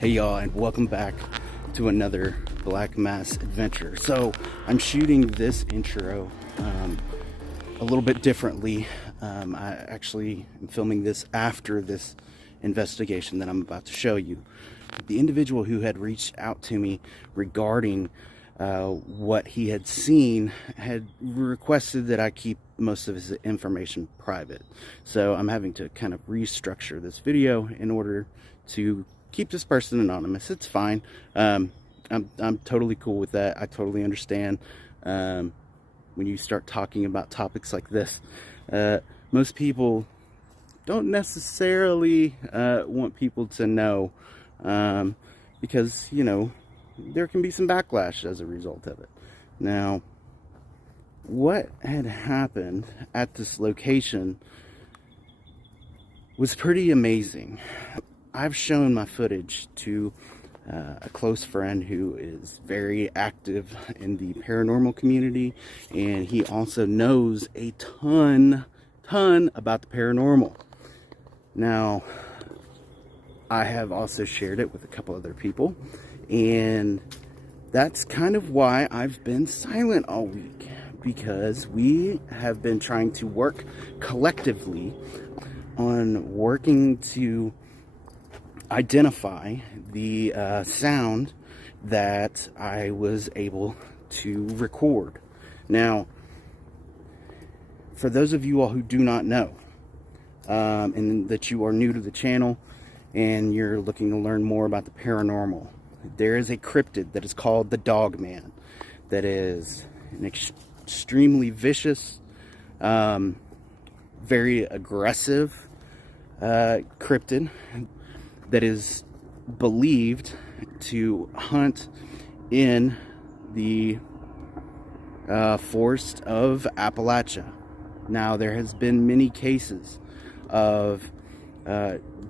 Hey y'all, and welcome back to another Black Mass adventure. So I'm shooting this intro a little bit differently. I actually am filming this after this investigation that I'm about to show you. The individual who had reached out to me regarding what he had seen had requested that I keep most of his information private. So I'm having to kind of restructure this video in order to keep this person anonymous. It's fine. I'm totally cool with that. I totally understand. When you start talking about topics like this, most people don't necessarily want people to know, because, you know, there can be some backlash as a result of it. Now, what had happened at this location was pretty amazing. I've shown my footage to a close friend who is very active in the paranormal community, and he also knows a ton about the paranormal. Now, I have also shared it with a couple other people, and that's kind of why I've been silent all week, because we have been trying to work collectively on working to identify the sound that I was able to record. Now, for those of you all who do not know, and that you are new to the channel and you're looking to learn more about the paranormal, there is a cryptid that is called the Dogman, that is an extremely vicious, very aggressive cryptid that is believed to hunt in the forest of Appalachia. Now, there has been many cases of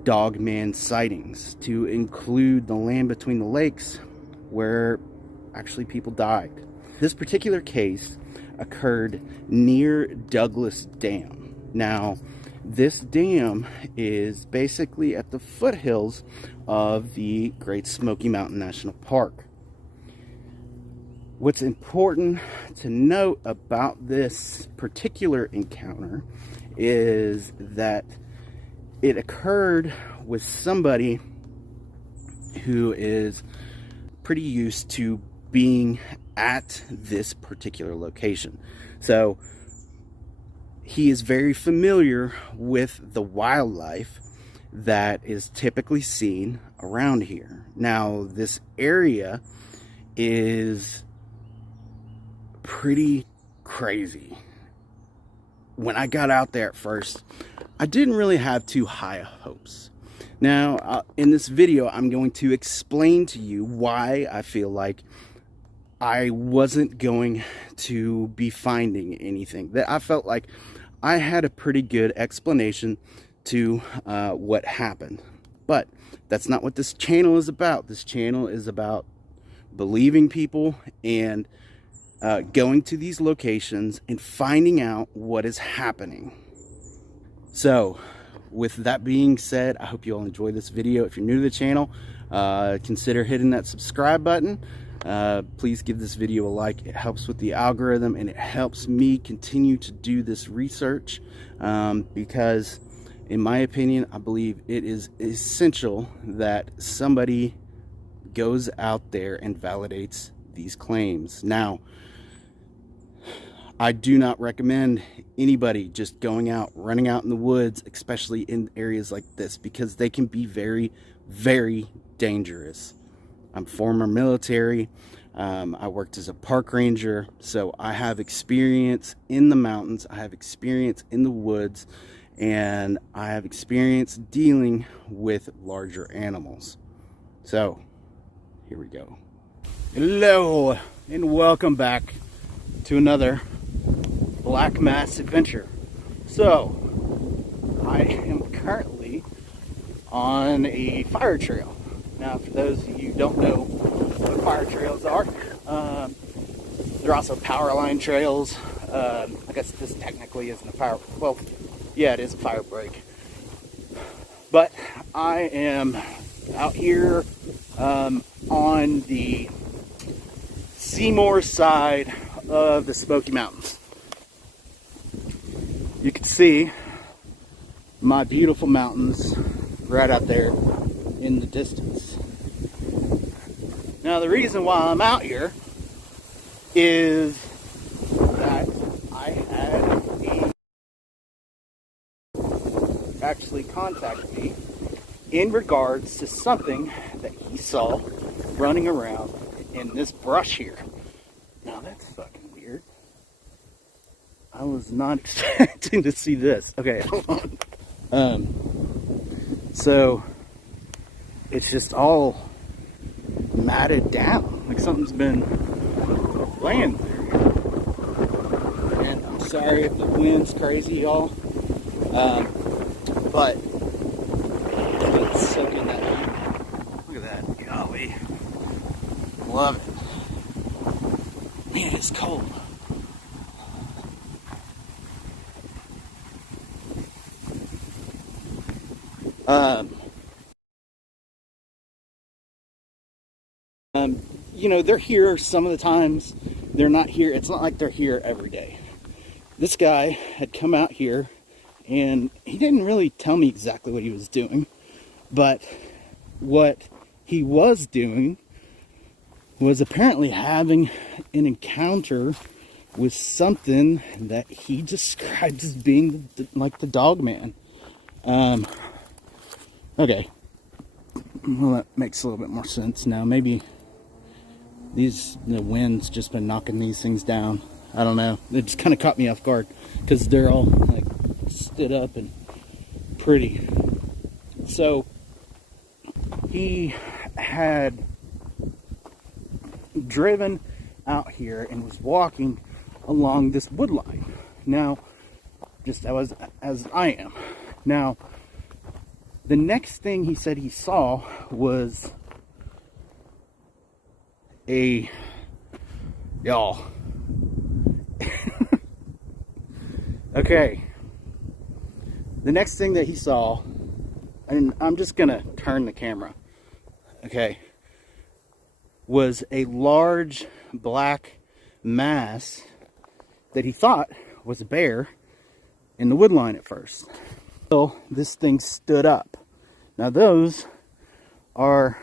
Dogman sightings, to include the land between the lakes where actually people died. This particular case occurred near Douglas Dam. Now, this dam is basically at the foothills of the Great Smoky Mountain National Park. What's important to note about this particular encounter is that it occurred with somebody who is pretty used to being at this particular location. So he is very familiar with the wildlife that is typically seen around here. Now, this area is pretty crazy. When I got out there at first, I didn't really have too high hopes. Now, in this video, I'm going to explain to you why I feel like I wasn't going to be finding anything. That I felt like I had a pretty good explanation to what happened. But that's not what this channel is about. This channel is about believing people and going to these locations and finding out what is happening. So, with that being said, I hope you all enjoy this video. If you're new to the channel, consider hitting that subscribe button. Please give this video a like. It helps with the algorithm, and it helps me continue to do this research, because in my opinion, I believe it is essential that somebody goes out there and validates these claims. Now, I do not recommend anybody just going out, running out in the woods, especially in areas like this, because they can be very, very dangerous. I'm former military. I worked as a park ranger, so I have experience in the mountains. I have experience in the woods, and I have experience dealing with larger animals. So, here we go. Hello, and welcome back to another Black Mass adventure. So, I am currently on a fire trail. Now, for those of you who don't know what fire trails are, they're also power line trails. I guess this technically isn't a fire, well, yeah, it is a fire break. But I am out here on the Seymour side of the Smoky Mountains. You can see my beautiful mountains right out there in the distance. Now the reason why I'm out here is that I had a actually contact me in regards to something that he saw running around in this brush here. Now that's fucking weird. I was not expecting to see this. Okay, hold on. So it's just all matted down, like something's been laying there. And I'm sorry if the wind's crazy, y'all. But it's soaking that in. Look at that. Golly. Love it. Man, it's cold. You know, they're here some of the times. They're not here. It's not like they're here every day. This guy had come out here and he didn't really tell me exactly what he was doing, but what he was doing was apparently having an encounter with something that he described as being like the Dogman. Okay. Well, that makes a little bit more sense now. Maybe the wind's just been knocking these things down. I don't know. It just kind of caught me off guard because they're all like stood up and pretty. So he had driven out here and was walking along this wood line. Now, just as I am. Now, the next thing he said he saw was y'all. Okay. The next thing that he saw, and I'm just gonna turn the camera, okay, was a large black mass that he thought was a bear in the wood line at first. So this thing stood up. Now those are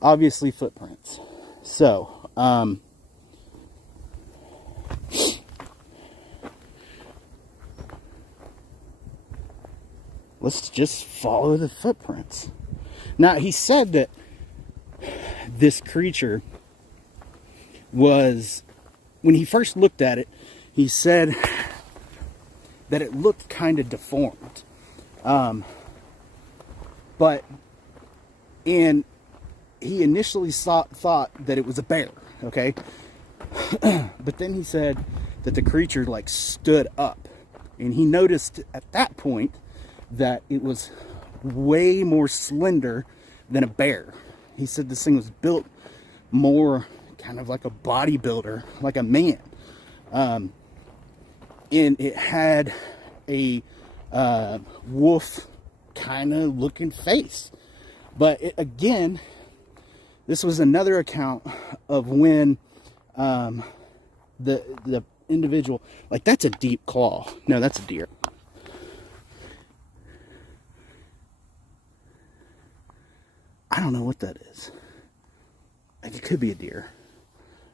obviously footprints. So, let's just follow the footprints. Now, he said that this creature was, when he first looked at it, he said that it looked kind of deformed. And he initially thought that it was a bear, okay? But then he said that the creature like stood up, and he noticed at that point that it was way more slender than a bear. He said this thing was built more kind of like a bodybuilder, like a man. And it had a wolf kind of looking face. But again, this was another account of when the individual, like, that's a deep claw. No, that's a deer. I don't know what that is. Like, it could be a deer.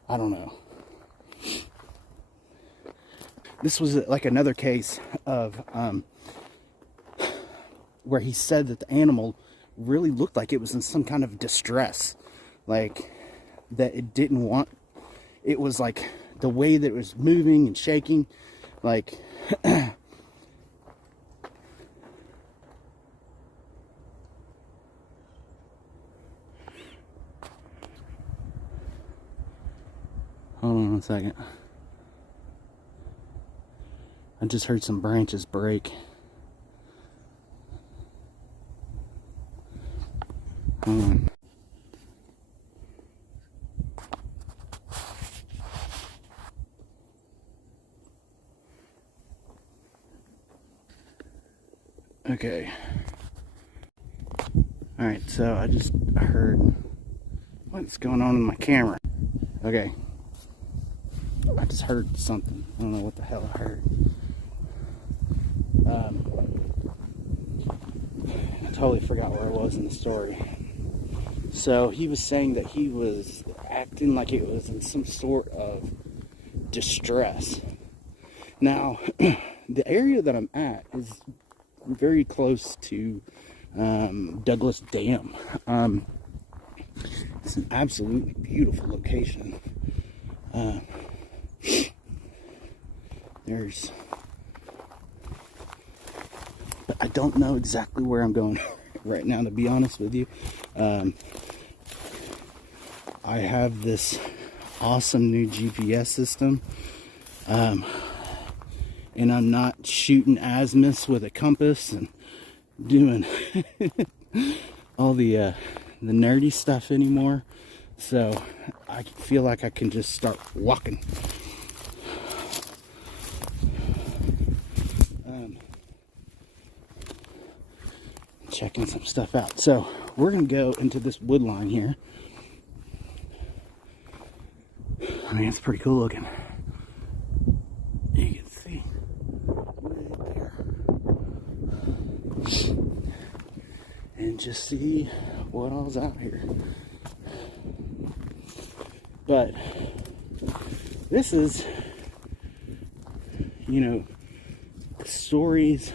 I don't know. This was like another case of where he said that the animal really looked like it was in some kind of distress. Like, that it didn't want, it was like the way that it was moving and shaking, like hold on one second. I just heard some branches break. Hold on. Okay. Alright, so I just heard what's going on in my camera. Okay. I just heard something. I don't know what the hell I heard. I totally forgot where I was in the story. So he was saying that he was acting like it was in some sort of distress. Now, the area that I'm at is very close to Douglas Dam. It's an absolutely beautiful location. But I don't know exactly where I'm going right now, to be honest with you. I have this awesome new GPS system, and I'm not shooting azimuths with a compass and doing all the nerdy stuff anymore. So I feel like I can just start walking. Checking some stuff out. So we're gonna go into this wood line here. I mean, it's pretty cool looking. You can see right there. And just see what all's out here. But this is, you know, the stories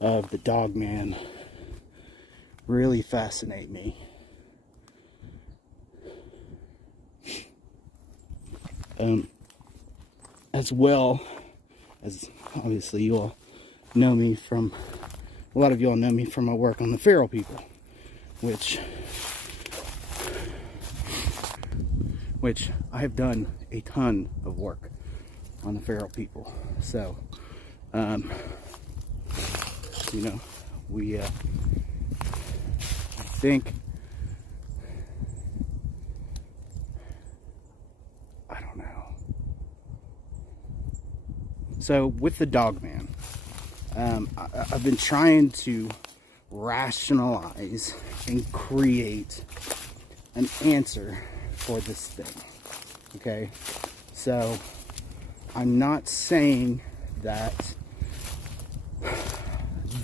of the Dogman really fascinate me. As well as, obviously, you all know me from, a lot of you all know me from my work on the feral people, which I have done a ton of work on the feral people. So, you know, we, I think, I don't know. So with the Dogman, I've been trying to rationalize and create an answer for this thing. Okay, so I'm not saying that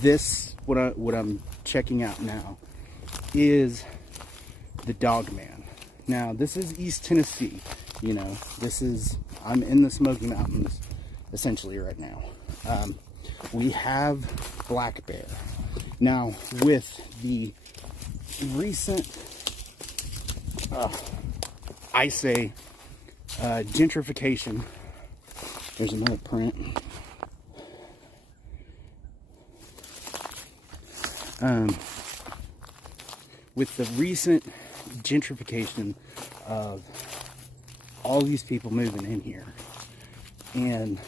this, what I'm checking out now, is the Dogman. Now, this is East Tennessee. You know, I'm in the Smoky Mountains essentially right now. We have black bear. Now, with the recent, I say, gentrification, there's another print. With the recent gentrification of all these people moving in here, and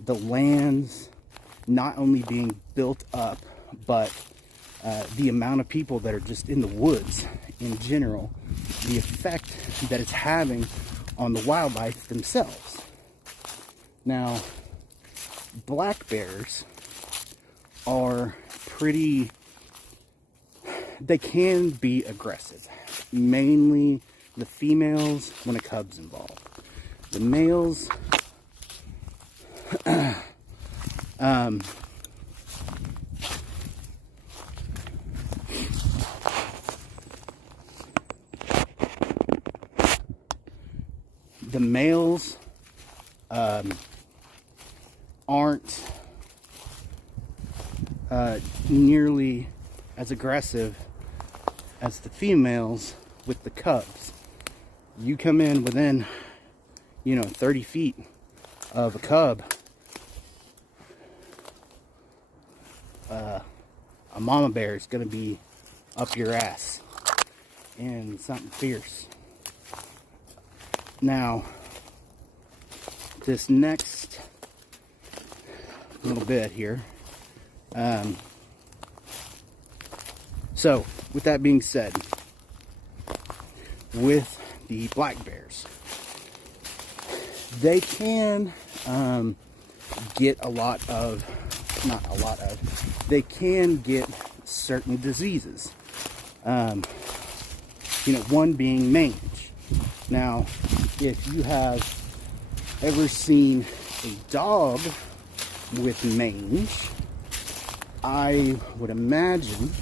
the lands not only being built up, but the amount of people that are just in the woods in general, the effect that it's having on the wildlife themselves. Now, black bears are pretty, they can be aggressive. Mainly the females when a cub's involved. The males, aren't nearly as aggressive as the females with the cubs. You come in within, 30 feet of a cub, a mama bear is going to be up your ass and something fierce. Now, this next little bit here, so with that being said, with the black bears, they can get they can get certain diseases. One being mange. Now, if you have ever seen a dog with mange, I would imagine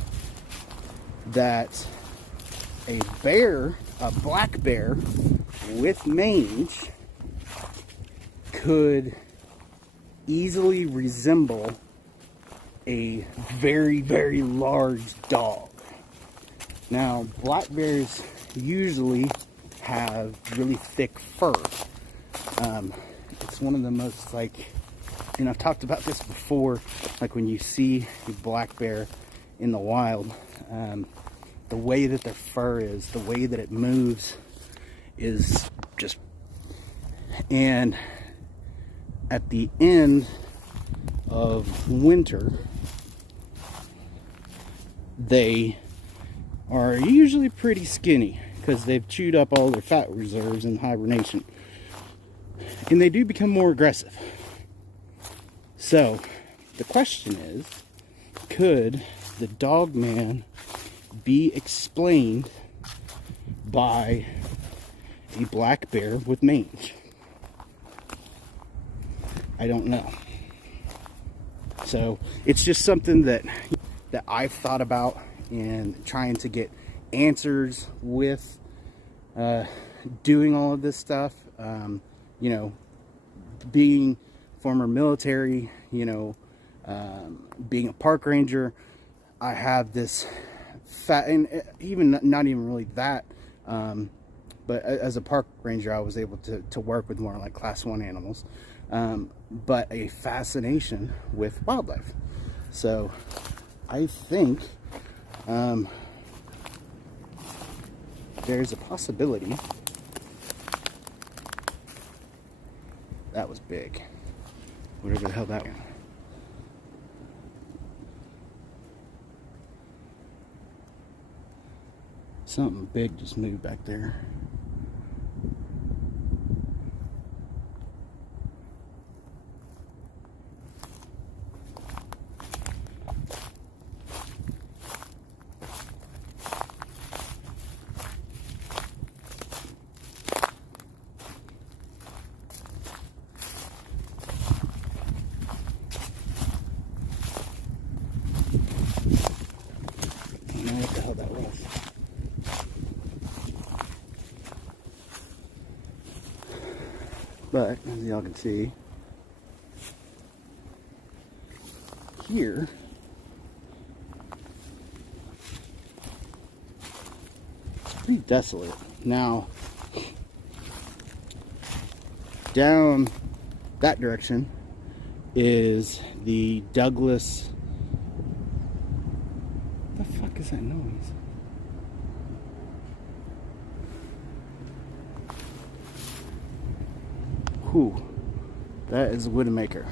that a black bear with mange could easily resemble a very, very large dog. Now, black bears usually have really thick fur. It's one of the most, and I've talked about this before, like when you see a black bear in the wild, the way that their fur is, the way that it moves is just, and at the end of winter, they are usually pretty skinny because they've chewed up all their fat reserves in hibernation, and they do become more aggressive. So the question is, could the Dogman be explained by a black bear with mange? I don't know. So it's just something that I've thought about and trying to get answers with doing all of this stuff. Being former military, being a park ranger, I have this and even not even really that, but as a park ranger, I was able to work with more like class 1 animals, but a fascination with wildlife. So I think there's a possibility. That was big. Whatever the hell that was. Something big just moved back there. I don't know what the hell that was. But as y'all can see, here it's pretty desolate. Now, down that direction is the Douglas. What the fuck is that noise? Whew, that is a Widowmaker.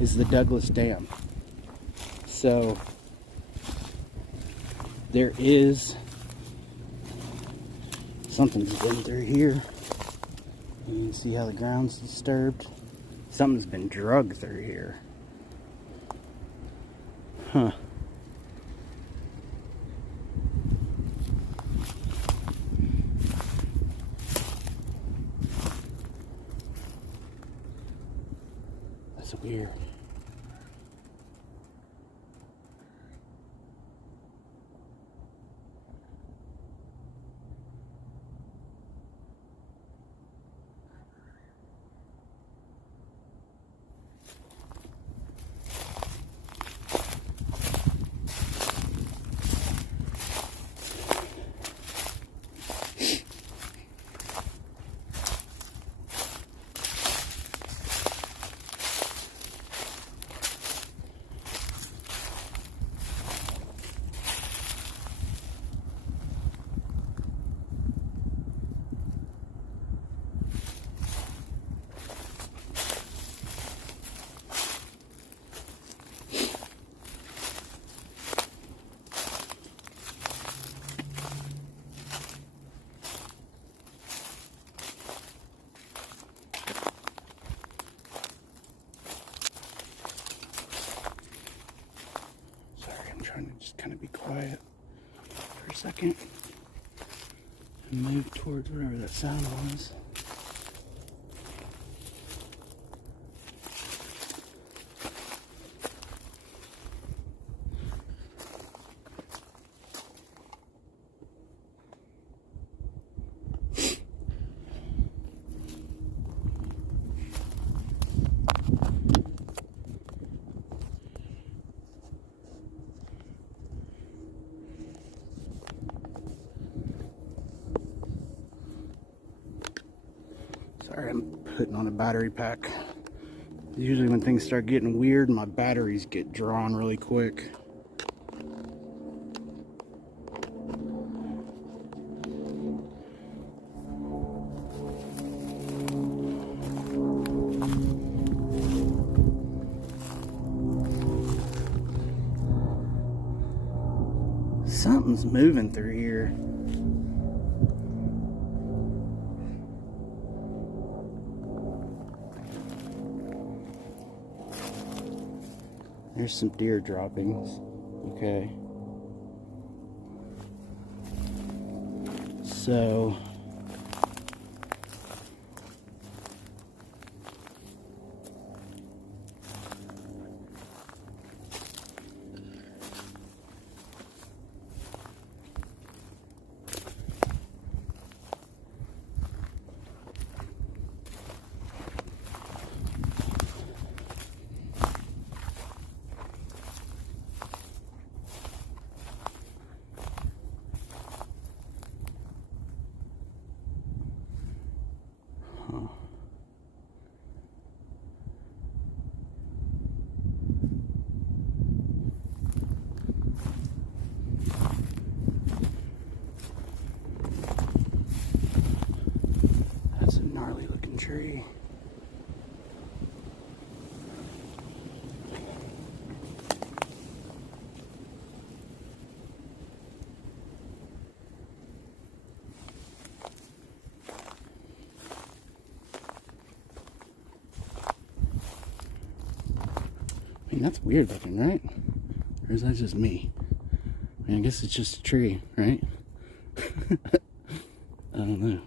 Is the Douglas Dam. So there is something's been through here. You can see how the ground's disturbed. Something's been drugged through here. Huh. That's weird. trying to just kind of be quiet for a second and move towards wherever that sound was. Sorry, I'm putting on a battery pack. Usually when things start getting weird, my batteries get drawn really quick. Something's moving through here. There's some deer droppings. Okay. So that's a gnarly looking tree. I mean, that's weird looking, right? Or is that just me? I mean, I guess it's just a tree, right? I don't know.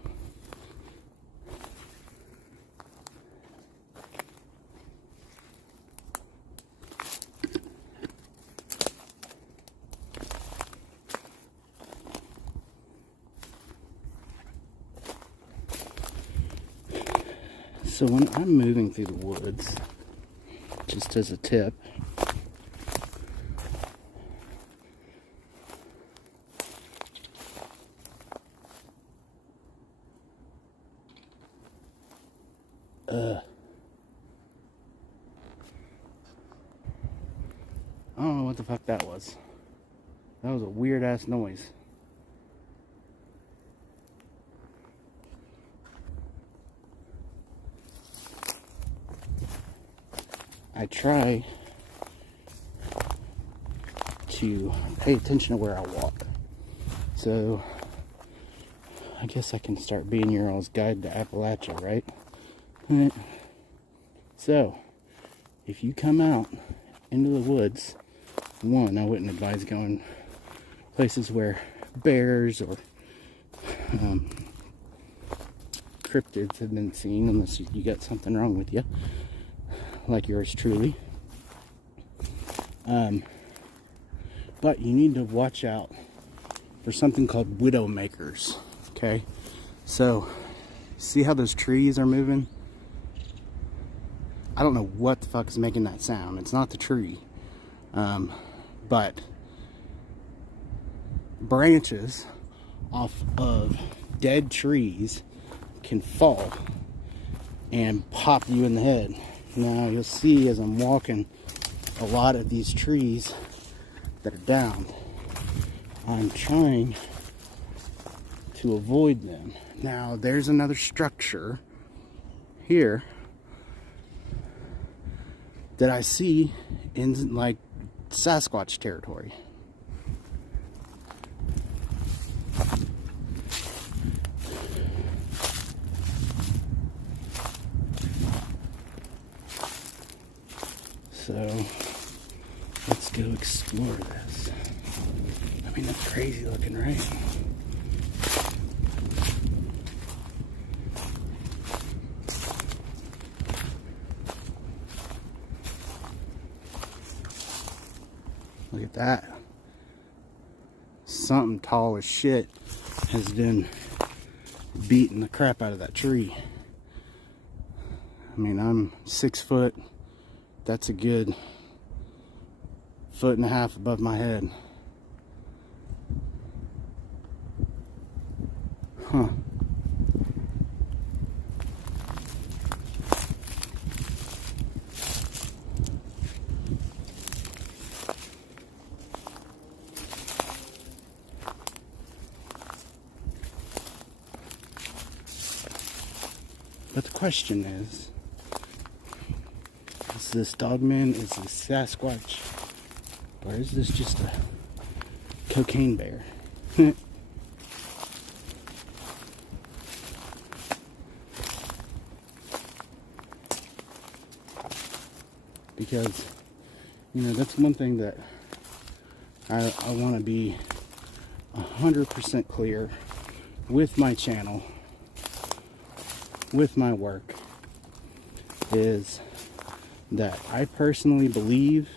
So when I'm moving through the woods, just as a tip, I don't know what the fuck that was. That was a weird ass noise. I try to pay attention to where I walk. So I guess I can start being your all's guide to Appalachia, right? So if you come out into the woods, one, I wouldn't advise going places where bears or cryptids have been seen, unless you got something wrong with you, like yours truly. But you need to watch out for something called widow makers. Okay, so see how those trees are moving? I don't know what the fuck is making that sound. It's not the tree. But branches off of dead trees can fall and pop you in the head. Now you'll see as I'm walking a lot of these trees that are down. I'm trying to avoid them. Now there's another structure here that I see in like Sasquatch territory. So let's go explore this. mean, that's crazy looking, right? Look at that. Something tall as shit has been beating the crap out of that tree. I mean, I'm 6 foot. That's a good 1.5 feet above my head. Huh. But the question is this Dogman, is this Sasquatch, or is this just a cocaine bear? Because, you know, that's one thing that I want to be 100% clear with my channel, with my work, is that I personally believe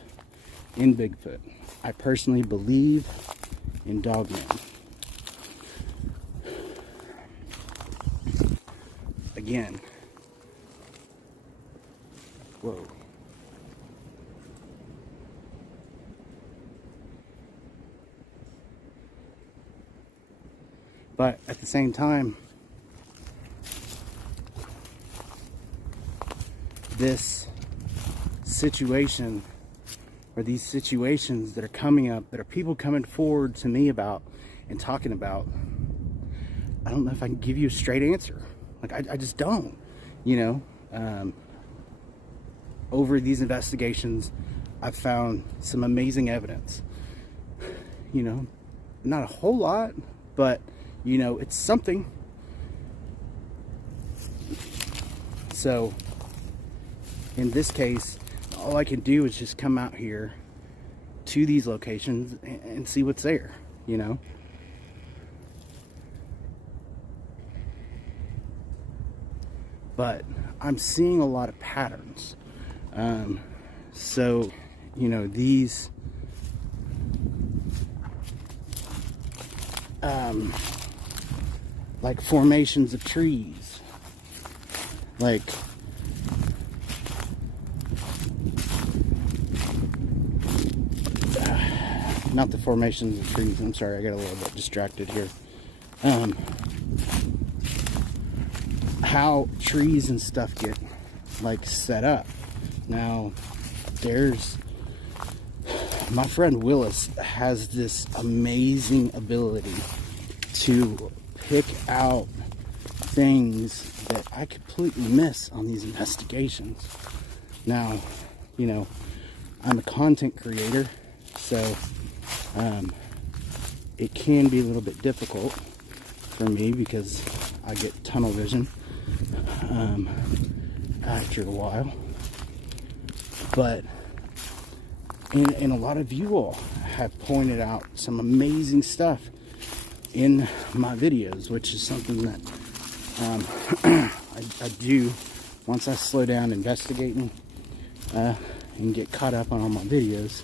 in Bigfoot. I personally believe in Dogman. Again, whoa. But at the same time, this situation, or these situations that are coming up, that are people coming forward to me about and talking about, I don't know if I can give you a straight answer. Like, I just don't, you know. Over these investigations, I've found some amazing evidence. You know, not a whole lot, but, you know, it's something. So, in this case, all I can do is just come out here to these locations and see what's there, you know. But I'm seeing a lot of patterns. So, you know, these like formations of trees, like not the formations of trees, I'm sorry, I got a little bit distracted here. How trees and stuff get like set up. Now, there's my friend Willis has this amazing ability to pick out things that I completely miss on these investigations. Now, you know, I'm a content creator, so it can be a little bit difficult for me because I get tunnel vision after a while. But and a lot of you all have pointed out some amazing stuff in my videos, which is something that I do once I slow down investigating and get caught up on all my videos.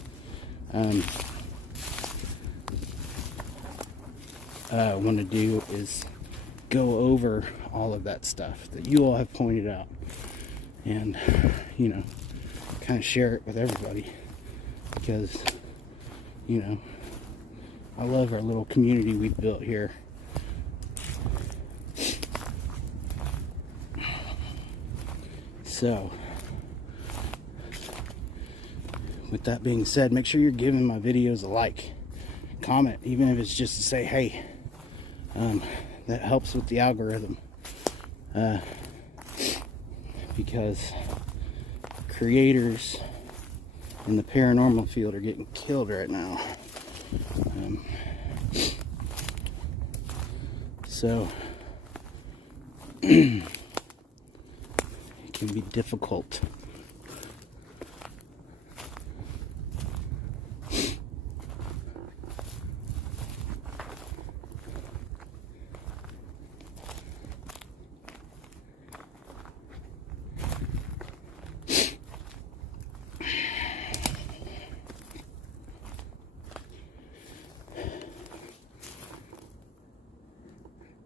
Want to do is go over all of that stuff that you all have pointed out, and you know, kind of share it with everybody, because you know, I love our little community we've built here. So with that being said, make sure you're giving my videos a like, comment, even if it's just to say hey. That helps with the algorithm, because creators in the paranormal field are getting killed right now. So it can be difficult.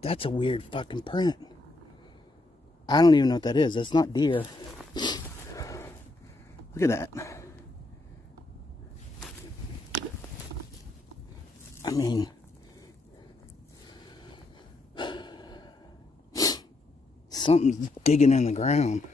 That's a weird fucking print. I don't even know what that is. That's not deer. Look at that. I mean, something's digging in the ground.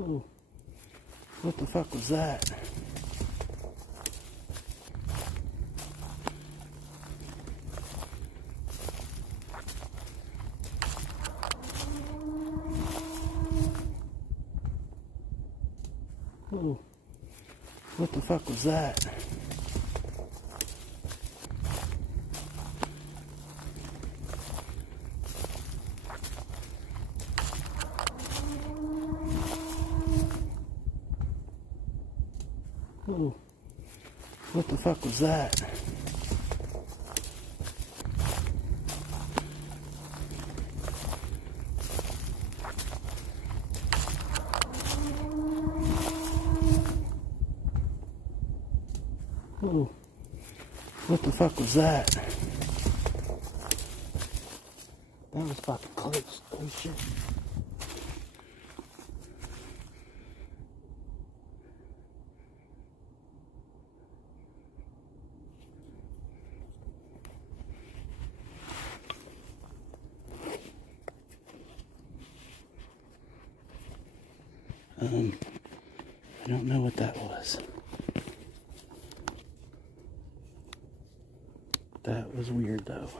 Oh, what the fuck was that? Oh, what the fuck was that? Oh, what the fuck was that? Oh, what the fuck was that? That was fucking close. Oh shit. I don't know what that was. That was weird though.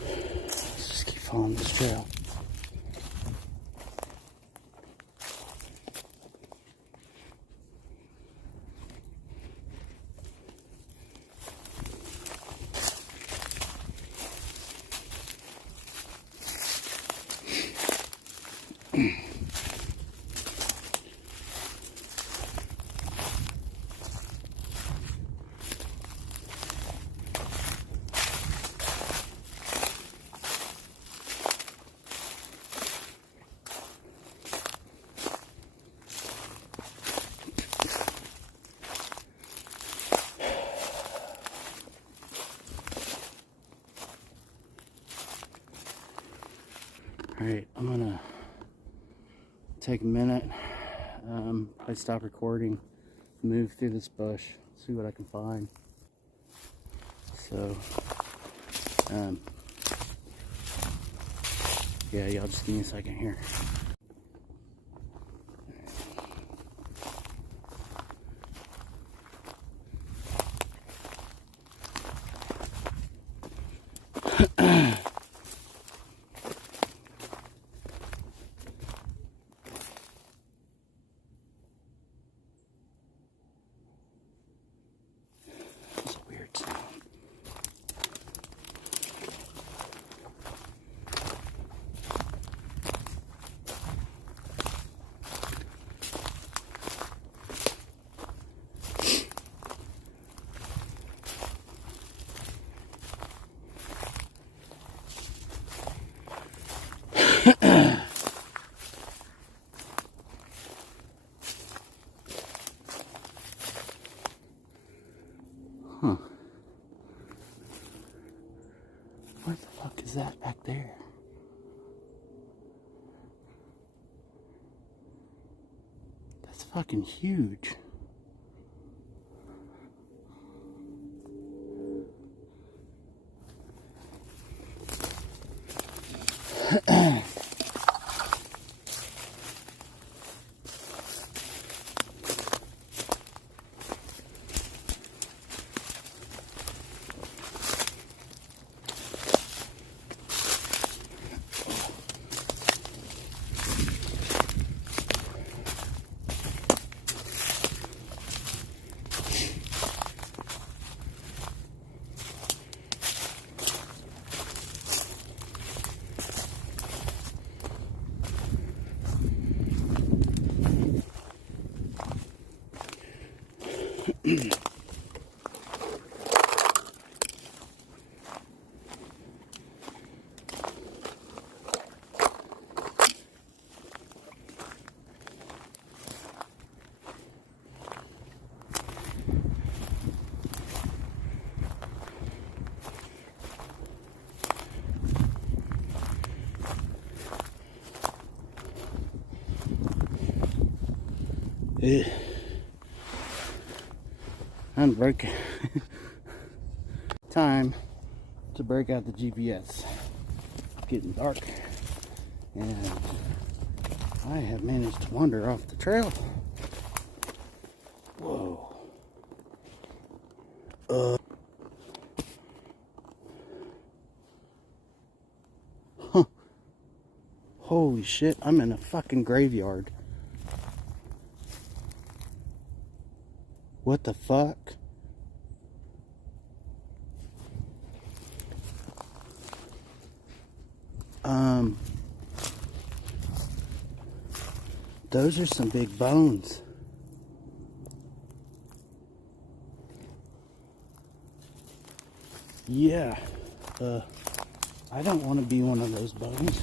Let's just keep following this trail. Alright, I'm gonna take a minute, I stop recording, move through this bush, see what I can find. So, yeah, y'all just give me a second here. Huh. What the fuck is that back there? That's fucking huge. Unbreak. Time to break out the GPS. It's getting dark, and I have managed to wander off the trail. Whoa. Huh. Holy shit, I'm in a fucking graveyard. What the fuck? Those are some big bones. Yeah, I don't want to be one of those bones.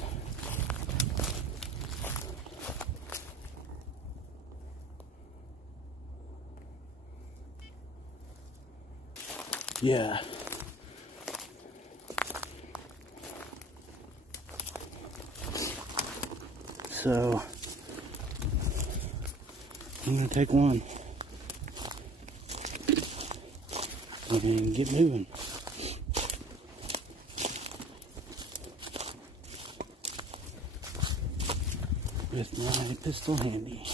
Yeah. So, I'm going to take one and get moving. With my pistol handy.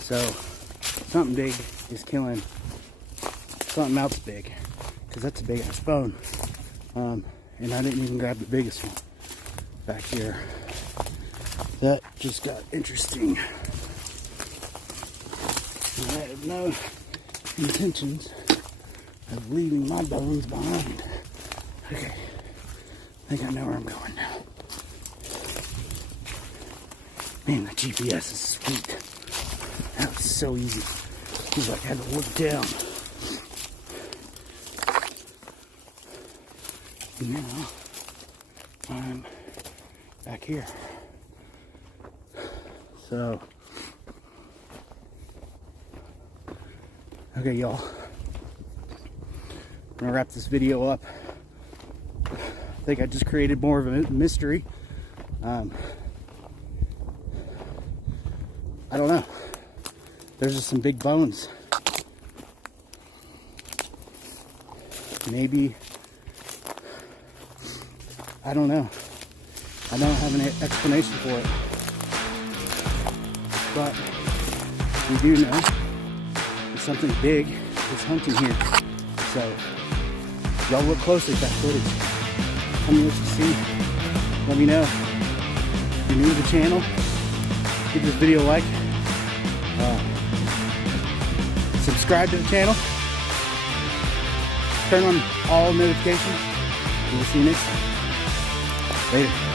So, something big is killing something else big, because that's a big ass bone. And I didn't even grab the biggest one back here. That just got interesting. I have no intentions of leaving my bones behind. Okay, I think I know where I'm going now. Man, the GPS is sweet. That was so easy. Feels like I had to look down. Now, I'm back here. So, okay, y'all. I'm gonna wrap this video up. I think I just created more of a mystery. I don't know. There's just some big bones. Maybe, I don't know. I don't have an explanation for it. But we do know that something big is hunting here. So, y'all look closely at that footage. Tell me what you see. Let me know. If you're new to the channel, give this video a like. Subscribe to the channel. Turn on all notifications. And we'll see you next time. Later.